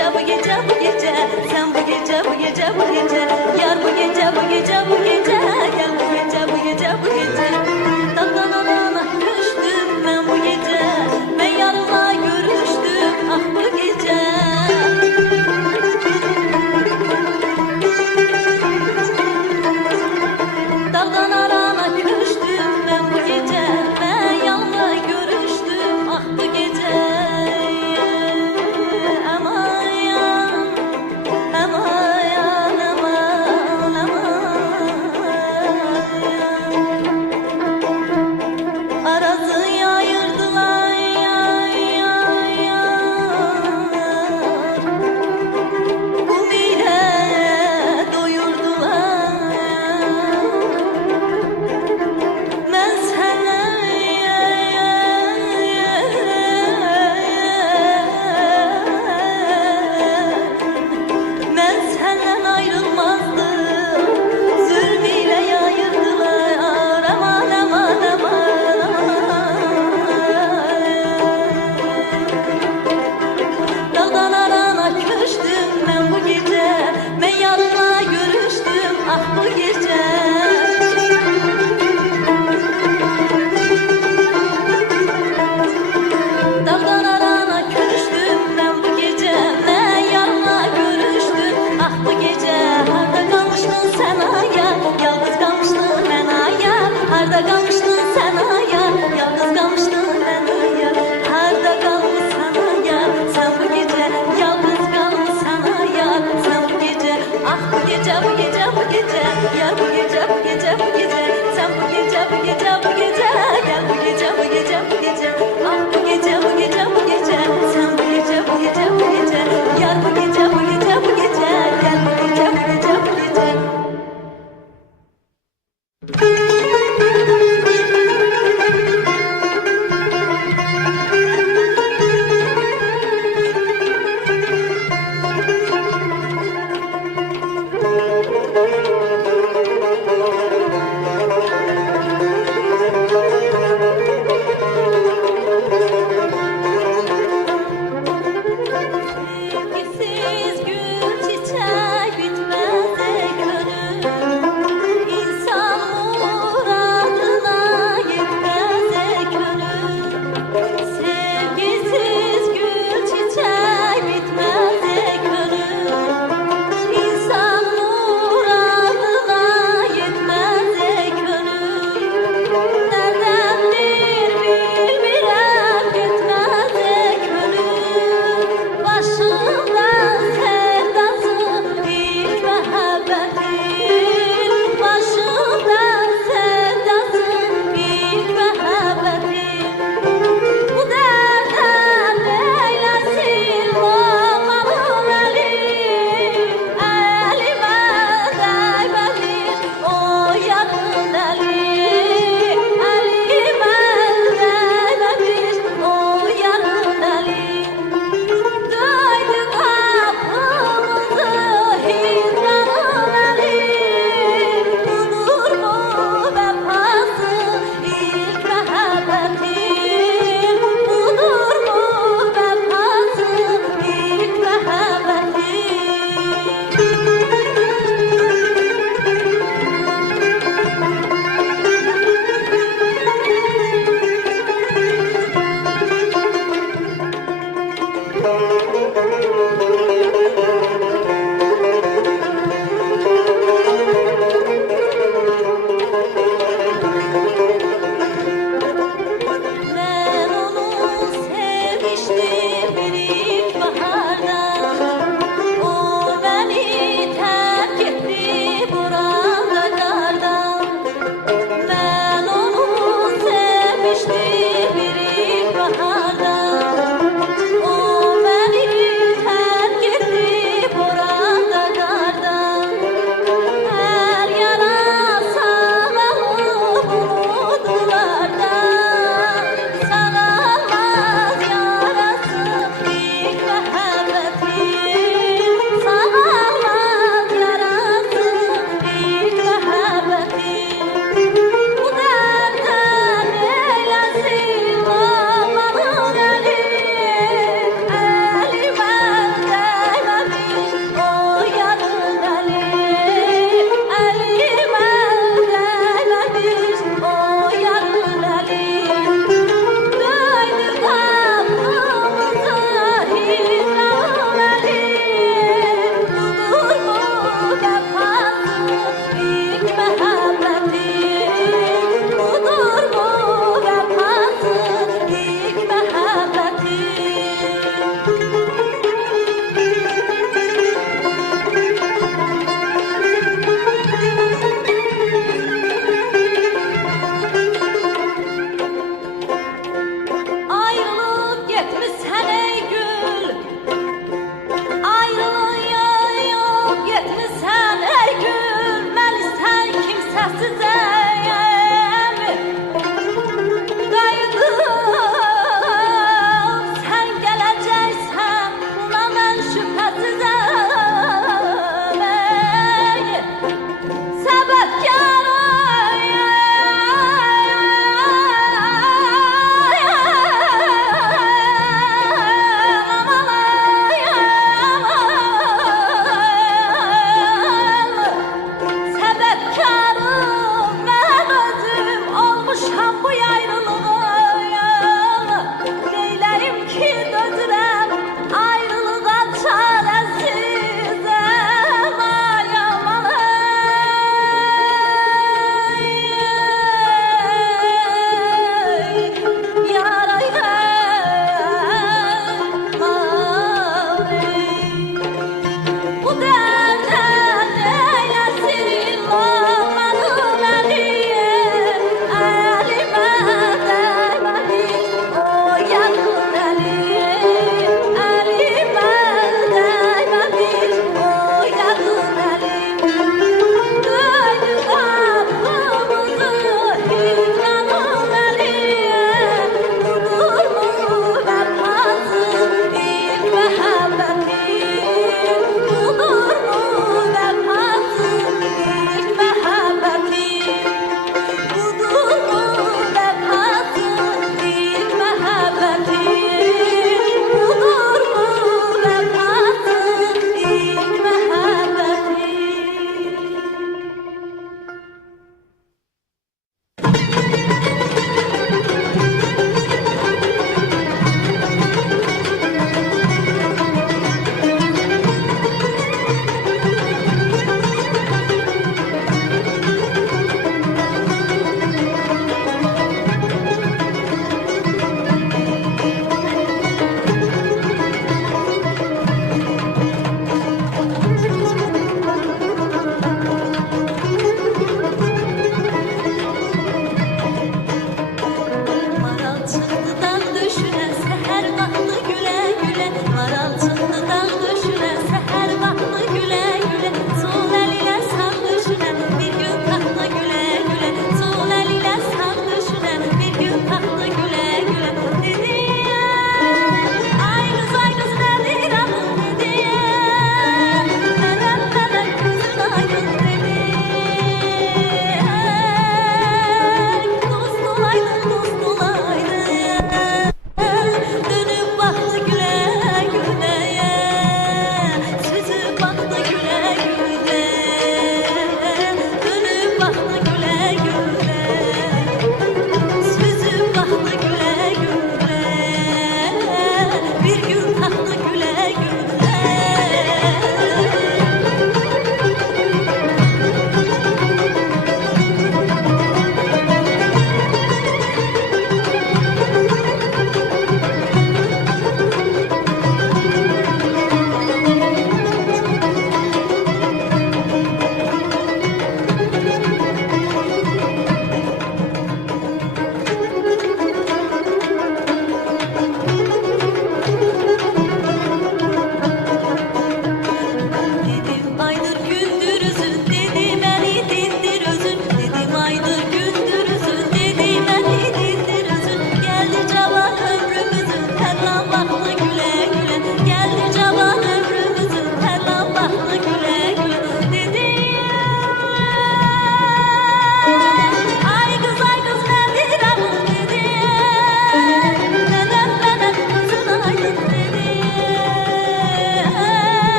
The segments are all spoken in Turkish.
gece bu gece bu gece sen bu gece bu gece bu gece yar bu gece bu gece bu gece gel bu gece bu gece bu gece daldan alana düştüm ben bu gece ben yarınla görüştüm ah bu gece daldan alana düştüm ben bu gece ben yarınla görüştüm ah bu gece aman aman aman aman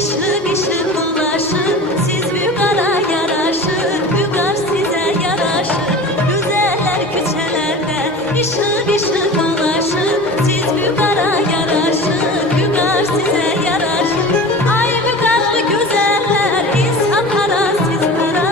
Işık ışık dolaşır, siz Vüqara yaraşır, Vüqar size yaraşır. Güzeller küçelerde, ışık ışık dolaşır, siz Vüqara yaraşır, Vüqar size yaraşır. Ay Vüqarlı güzeller, insan para siz para.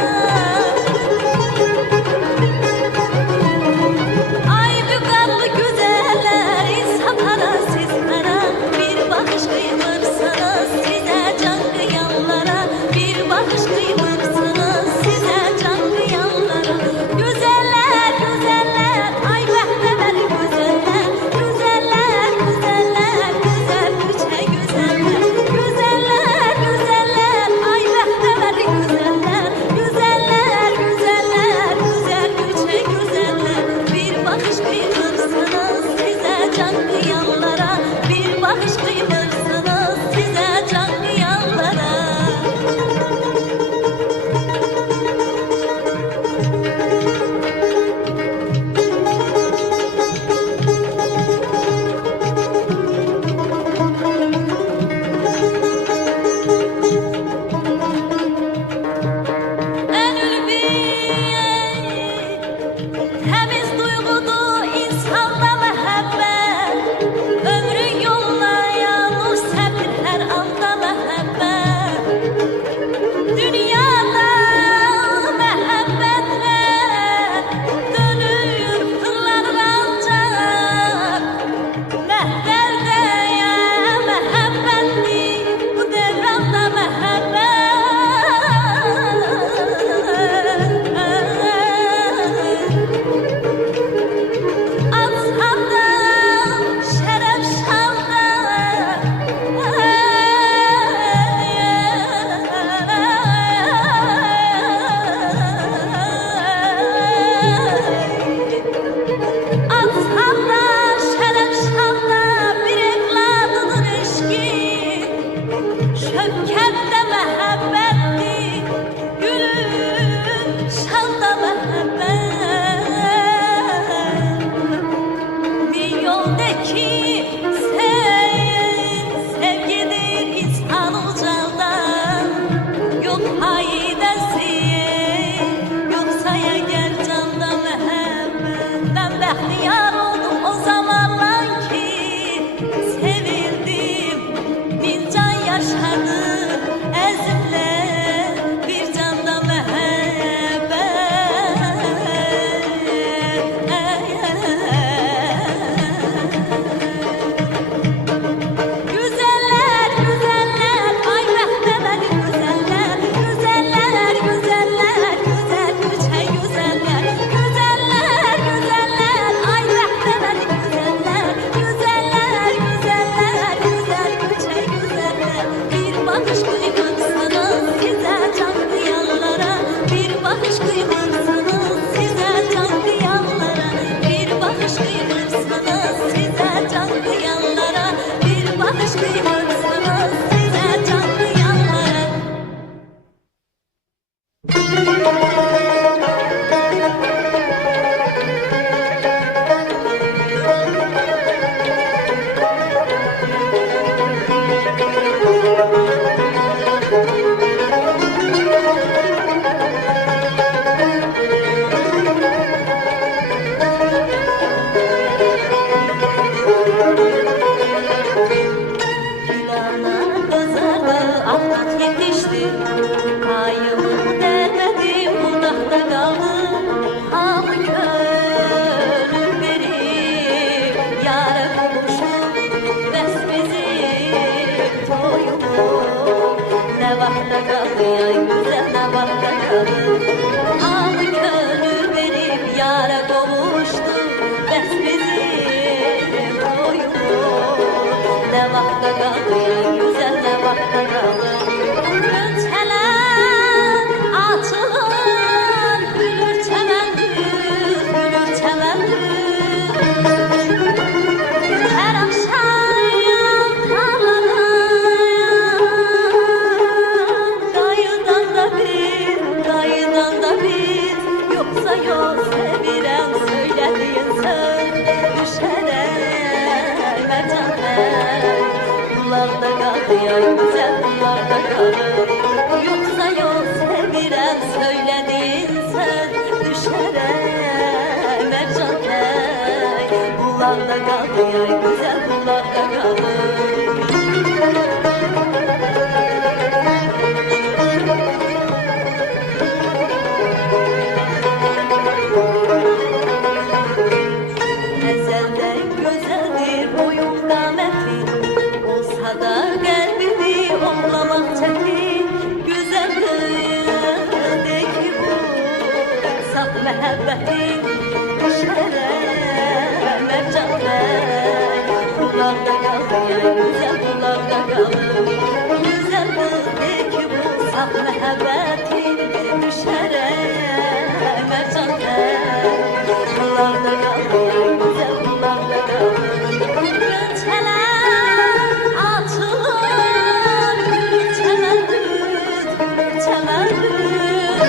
Ay Vüqarlı güzeller, insan para siz para. Bir bakış kıymırsınız size can kıyanlara, bir bakış kıymırsınız size can kıyanlara. Güzeller güzeller, ay behbeler güzeller, güzeller güzeller, güzel küçe güzeller. Güzeller güzeller, ay behbeler güzeller, güzeller güzeller, güzel küçe güzeller. Bir bakış kıymırsınız size can kıyanlara, bir bakış kıymırsınız size can kıyanlara. En ülvi temiz duygudu insanda mehabbet. Ömrün yoluna yağmur serpir her anda mehabbet. Dünyada mehabbetle dönür fırlanır ancak. Mehderde ya mehabbetli, bu devranda mehabbet. Azhamda, şeref şamda, azhamda, şeref şamda bir evladıdır eşkin. Şevkette mehabbetti, gülüm şanda mehabbet. Bir yoldaki sevgidir insan ucaldan. Yok haydesi, yoksa eğer canda mehabbet. Ben bəxtiyar oldum o zamanlar ki sevildim, bin can yaşadım əzimlə, bir canda mehabbet. Güzeller güzeller, ay behbeleri güzeller, güzeller güzeller, güzel küçe güzeller. Güzeller güzeller, ay behbeleri güzeller, güzeller güzeller, güzel küçe güzeller. Bir bakış kıymırsınız size can kıyanlara, bir bakış kıymırsınız size can kıyanlara, bir bakış kıymırsınız size can kıyanlara, bir bakış kıymırsınız size can kıyanlara. Plana kızardı, ahlat yetişti. Kayımı dermedim, budakta kaldı. Hamı gönül verip yâre buluştum. Bəs bizim toyumuz ne vaxta kaldı, ay güzel ne vaxta kaldı. Hamı gönül verip yâre buluştu. Bəs bizim toyumuz ne vaxta kaldı, ay güzel ne vaxta kaldı. Gönçeler açılır, gülür çemendür, gülür çemendür. Her akşam tarlada, dayıdan da bir, dayıdan kullarda kaldı yay güzel kullarda kaldı. Ezelden güzeldir boyunda metin, olsa da kalbimi onlamak çetin. Güzel kıydaki bu saf mehebbetin, düşere mercanlar kullarda kaldı yay güzel kullarda kaldı. Güzel kıydaki bu saf mehebbetin, düşere mercanlar kullarda kaldı yay güzel kullarda kaldı. Gülçeler açılır, gülçeler düz, gülçeler düz.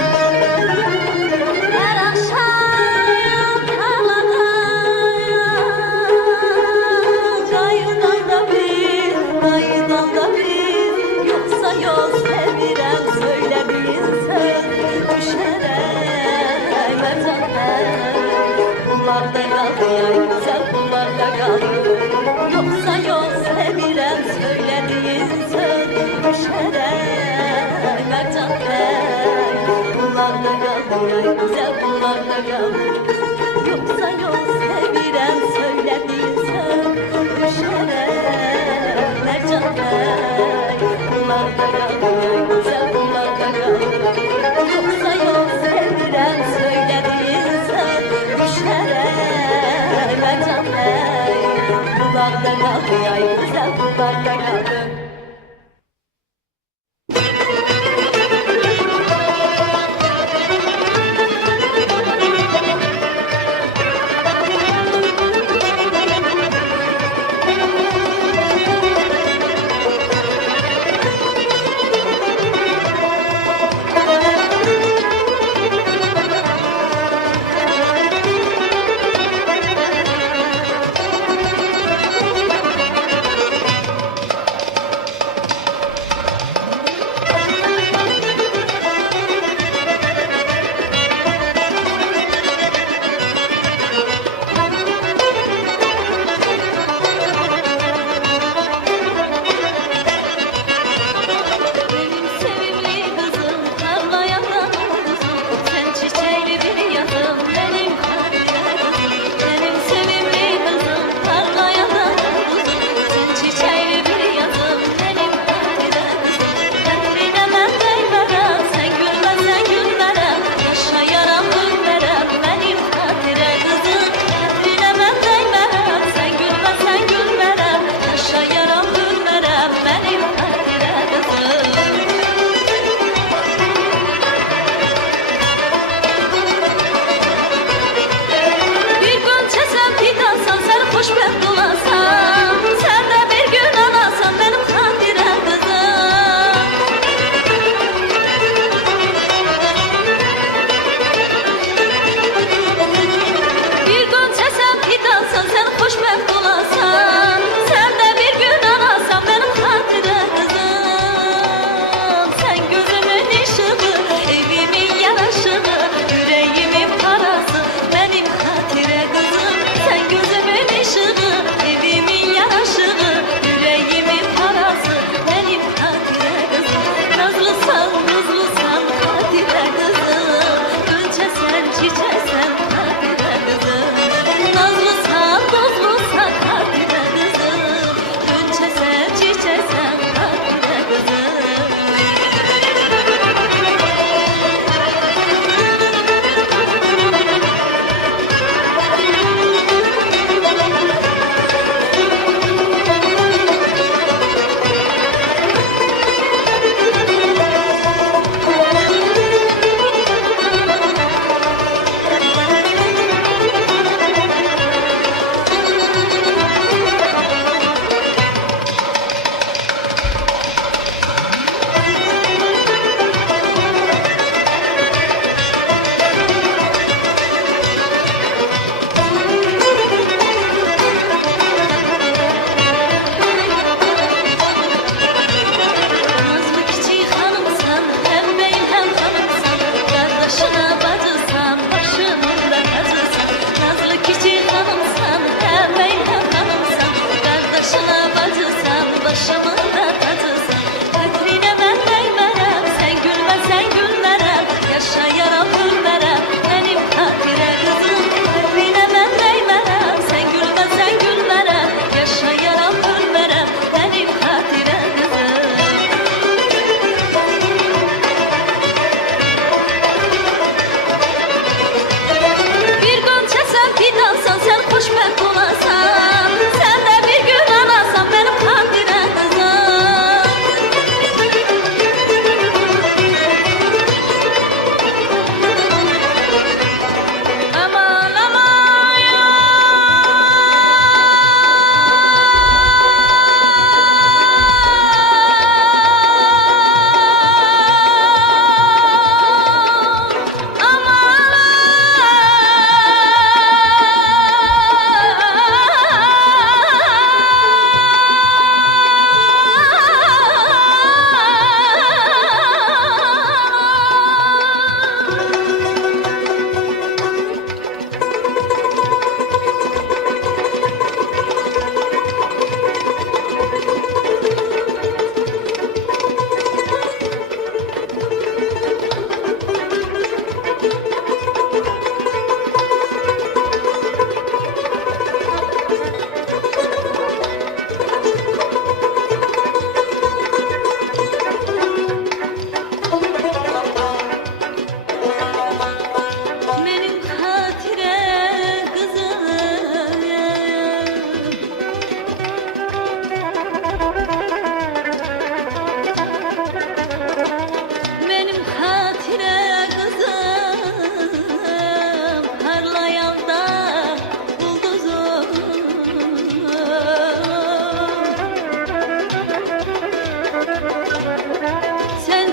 Her akşam tarlada kayıdan da bir, kayıdan da bir. Yoksa yok sevirem söyle bir söz, düşerem mercanlar kullarda kaldı yay güzel kullarda kaldı. Yoksa yok sevirem söylediğin söz, düşerem mercanlar kullarda kaldı yay güzel kullarda kaldı. Yoksa yok sevirem söylediğin söz, düşerem mercanlar kullarda kaldı yay güzel kullarda kaldı. Yoksa yok sevirem söylediğin söz, düşerem mercanlar kullarda kaldı yay güzel kullarda kaldı.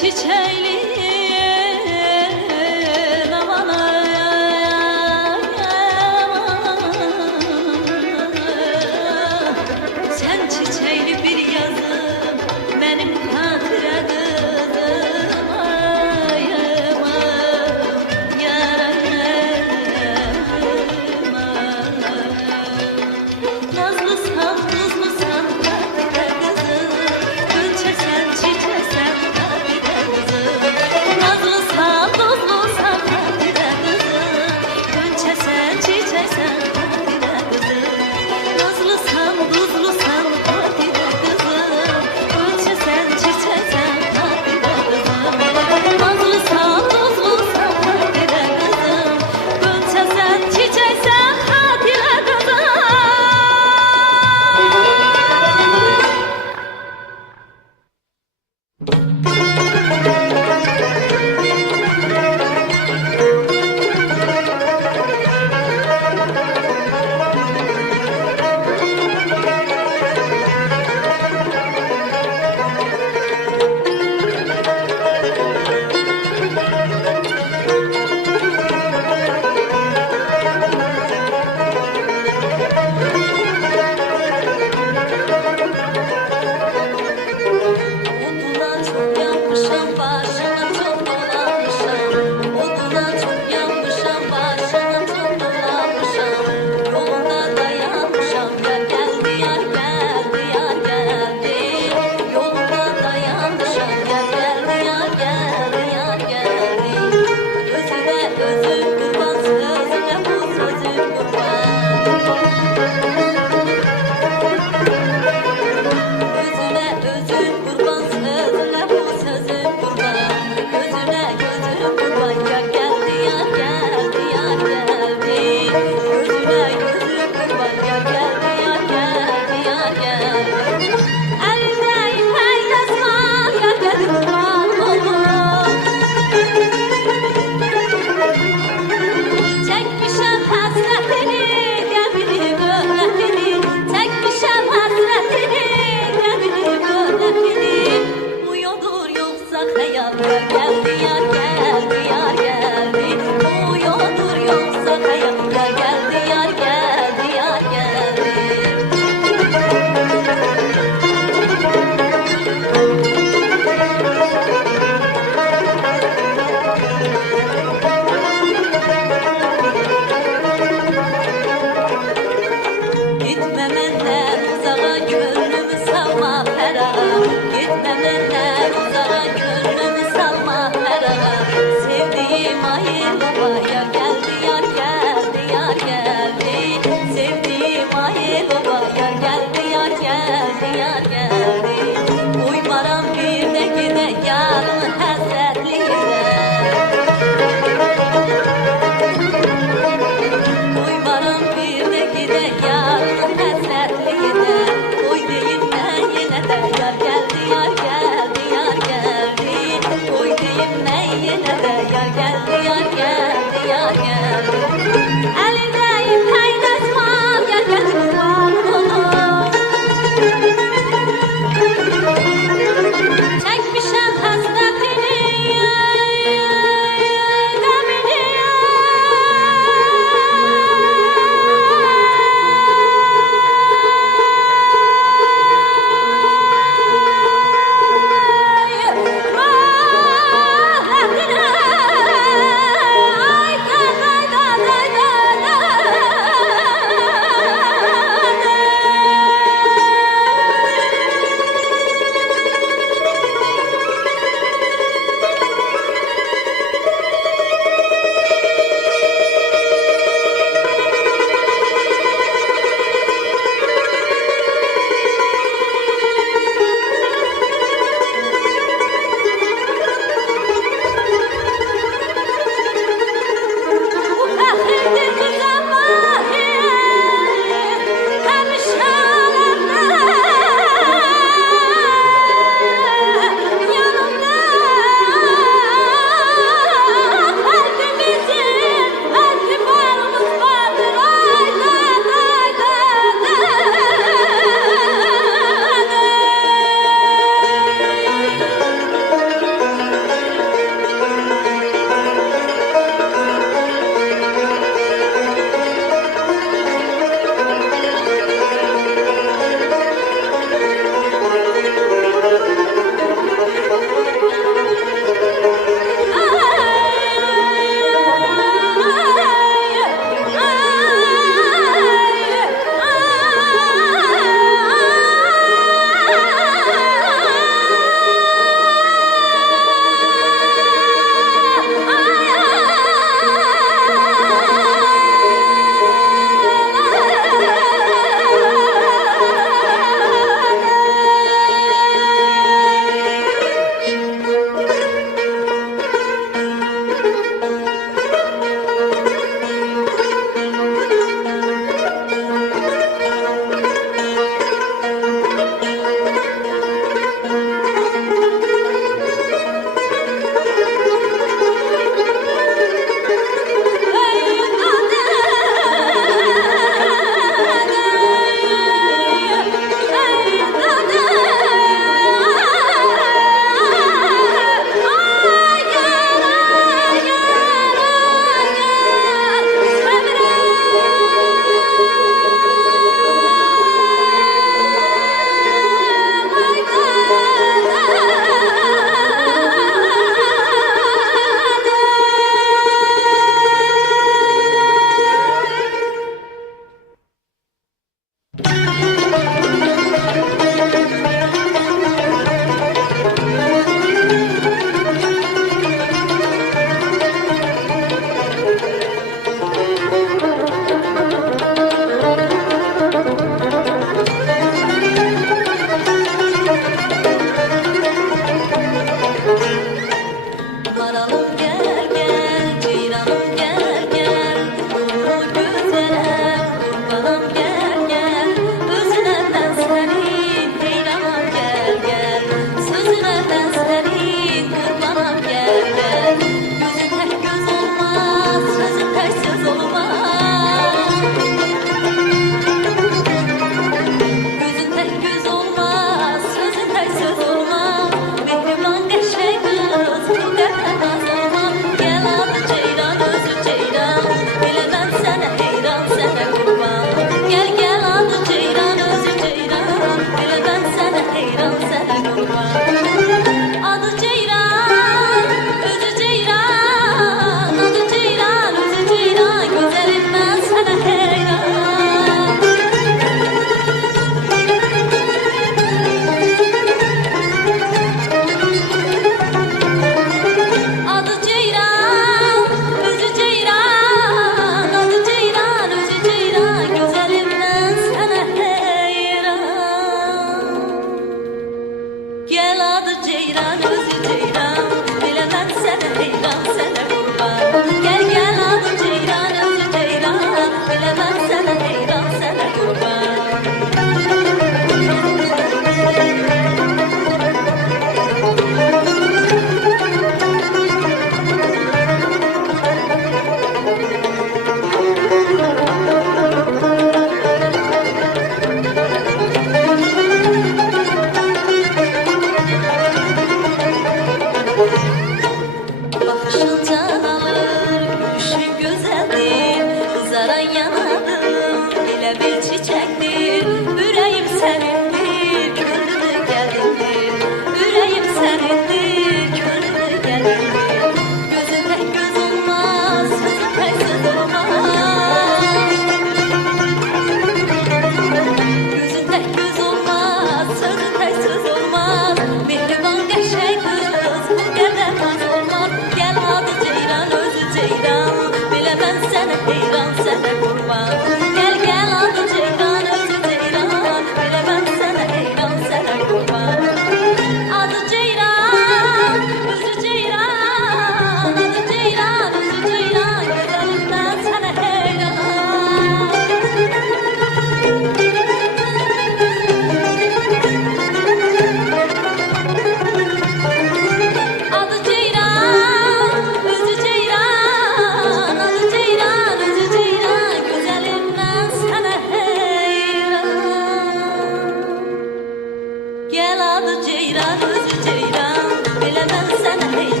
çiçeğliyim aman ay, sen çiçeğli bir yazım benim hatire kızım ayıma yarayım nazlısan tuzlusan tatile kızım gülçesen çiçesen tatile kızım nazlısan tuzlusan tatile kızım gülçesen çiçesen tatile kızım nazlısan tuzlusan tatile kızım gülçesen çiçesen tatile kızım nazlısan tuzlusan tatile kızım gülçesen çiçesen tatile kızım. Oduna çok yanmışam, başına çok dolanmışam. Oduna çok yanmışam, başına çok dolanmışam. Yolunda dayanmışam, yar geldi, yar geldi, yar geldi. Yolunda dayanmışam, yar geldi, yar geldi, yar geldi. Özüne özüm kurban, sözüne bu sözüm kurban. Özüne özüm kurban, sözüne bu sözüm kurban. Gözüne gözüm kurban, yar geldi, yar geldi, yar geldi. Gözüne gözüm kurban, yar geldi, yar geldi, yar geldi. Elinde ipek yazmak, yar geldi kurban olur. Çekmişem hasretini, gemini böğretini. Çekmişem hasretini, gemini böğretini. Uyuyor yoksa hayal, yar geldi, yar geldi, yar geldi. Uyuyor yoksa hayal, yar geldi, yar geldi, yar geldi. Gitme menden uzağa, gönlümü salma feraha. Gitme menden uzağa, gönlümü salma feraha. Sevdiğim ayı baba, yar geldi, yar geldi, yar geldi. Sevdiğim ayı baba, yar geldi, yar geldi, yar geldi. Uymaram bir de gide yarın hasretliğine. Uymaram bir de gide yarın hasretliğine. Oy deyim ben yine de yar geldi, yar geldi, yar geldi. Oy deyim ben yine de yar geldi, yar geldi, yar geldi. Elinde ipek yazmak, yar geldi kurban olur. Çekmişem hasretini, gamini. Ay, ay, ay, ay, ay.